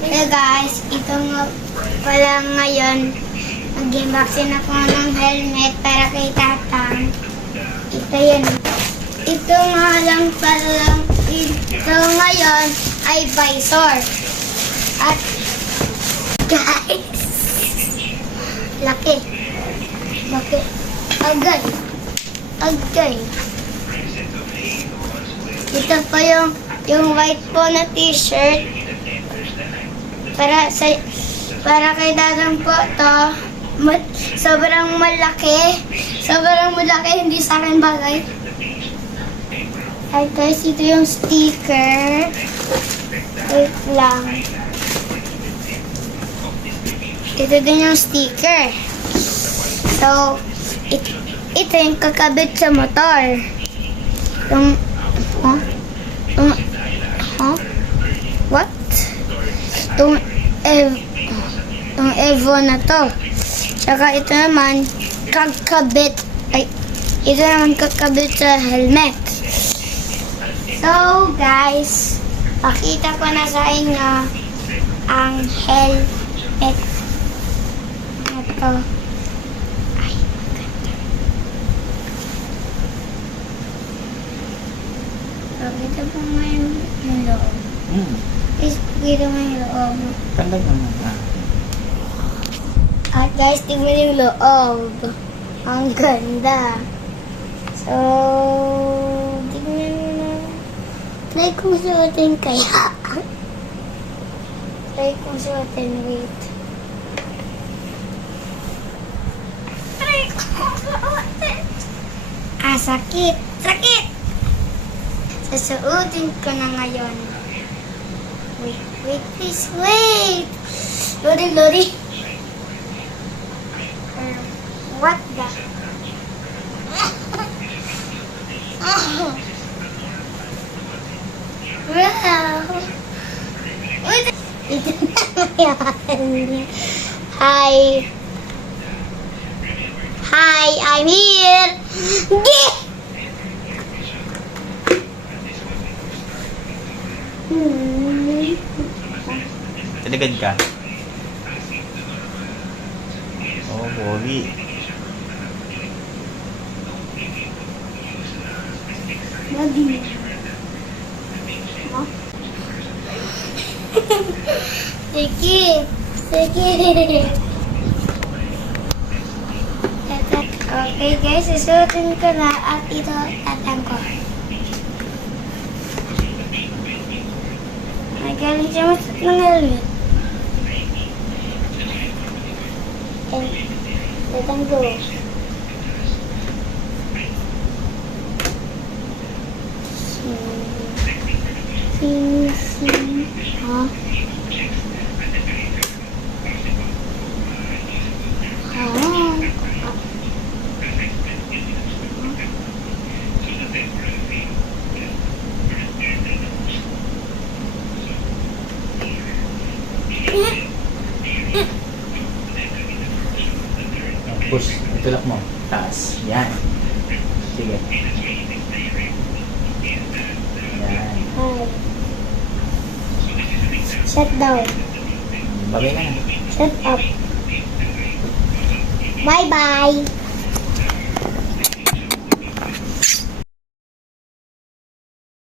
Hey guys, ito nga pala ngayon, mag-vaccine ako ng helmet para kay Tatang. Ito yun. Ito nga lang pala, ito ngayon ay visor. At guys, laki. Laki. Agay. Agay. Ito pa yung white po na t-shirt. Para kay Dadang po to. Sobrang malaki. Sobrang malaki. Hindi sa akin bagay. Ay guys, ito yung sticker. Wait lang. Ito din yung sticker. So, ito yung kakabit sa motor. Yung, what? Itong Evo na to. Tsaka ito naman, kakabit. Ay, ito naman kakabit sa helmet. So, guys, pakita ko na sa inyo ang helmet na to. Ay, maganda. Pakita po mo yung loob. Pakita mo yung loob. Ganda naman. At guys, tingnan yung loob. Ang ganda. So, tingnan mo na. Try kong suotin kaya. Try kong suotin. Wait. Try kong suotin. Ah, sakit. Sakit! Sasuotin ko na ngayon. Wait, please, wait! Lori. What the? Wow! Ito na yan. Hi! Hi, I'm here! Gih! Taligad ka. Oh, pogi. Lagi. Sige. Okay guys, susuotin ko na at ito tatang ko. Magaling siya masuk ng helmet. Tatang ko. Ha? Push. Itulak mo. Taas. Yan. Sige. Yan. Hi. Shut down. Bagay na. Shut up. Bye-bye.